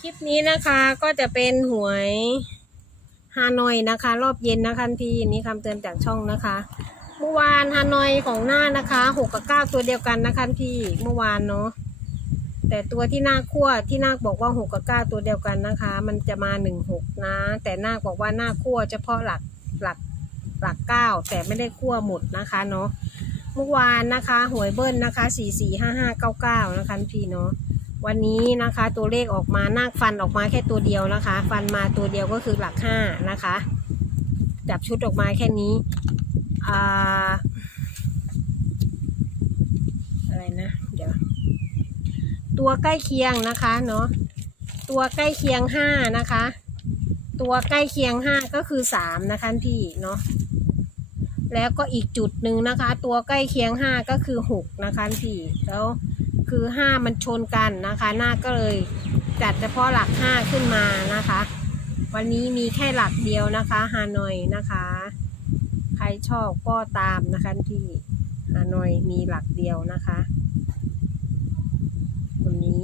คลิปนี้นะคะก็จะเป็นหวยฮานอยนะคะ รอบเย็นนะคะพี่นี่คำเตือนจากช่องนะคะเมื่อวานฮานอยของหน้านะคะหกกับเก้าตัวเดียวกันนะคะพี่เมื่อวานเนาะแต่ตัวที่นาคคั่วที่นาคบอกว่าหกกับเก้าตัวเดียวกันนะคะ มันจะมาหนึ่งหกนะ แต่นาคบอกว่านาคคั่วเฉพาะหลักหลักหลักเก้าแต่ไม่ได้คั่วหมดนะคะเนาะเมื่อวานนะคะหวยเบิ้ลนะคะสี่สี่ห้าห้าเก้าเก้านะคะพี่เนาะ วันนี้นะคะตัวเลขออกมานาคฟันออกมาแค่ตัวเดียวนะคะ ฟันมาตัวเดียวก็คือหลักห้านะคะ จับชุดออกมาแค่นี้อ่าอะไรนะเดี๋ยวตัวใกล้เคียงนะคะเนาะตัวใกล้เคียงห้านะคะ ตัวใกล้เคียงห้าก็คือสามนะคะพี่เนาะแล้วก็อีกจุดหนึ่งนะคะ ตัวใกล้เคียงห้าก็คือหกนะคะพี่แล้ว คือห้ามันชนกันนะคะ หน้าก็เลยจัดเฉพาะหลักห้าขึ้นมานะคะ วันนี้มีแค่หลักเดียวนะคะฮานอยนะคะ ใครชอบก็ตามนะคะที่ฮานอยมีหลักเดียวนะคะวันนี้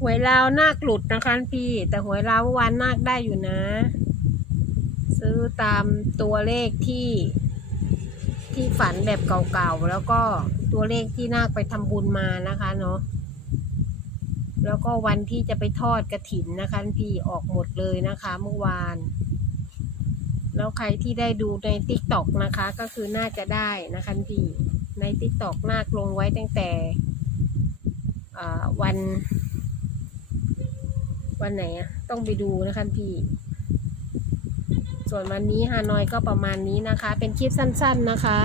หวยลาวนาคหลุดนะคะพี่ แต่หวยลาววานนาคได้อยู่นะ ซื้อตามตัวเลขที่ ฝันแบบเก่าๆ แล้วก็ตัวเลขที่นาคไปทำบุญมานะคะเนาะแล้วก็วันที่จะไปทอดกระถินนะคะพี่ออกหมดเลยนะคะเมื่อวาน แล้วใครที่ได้ดูในติ๊กต็อกนะคะ ก็คือน่าจะได้นะคะพี่ในติ๊กต็อกนาคลงไว้ตั้งแต่วัน วันไหนอะต้องไปดูนะคะพี่ ส่วนวันนี้ฮานอยก็ประมาณนี้นะคะ เป็นคลิปสั้น ๆนะคะ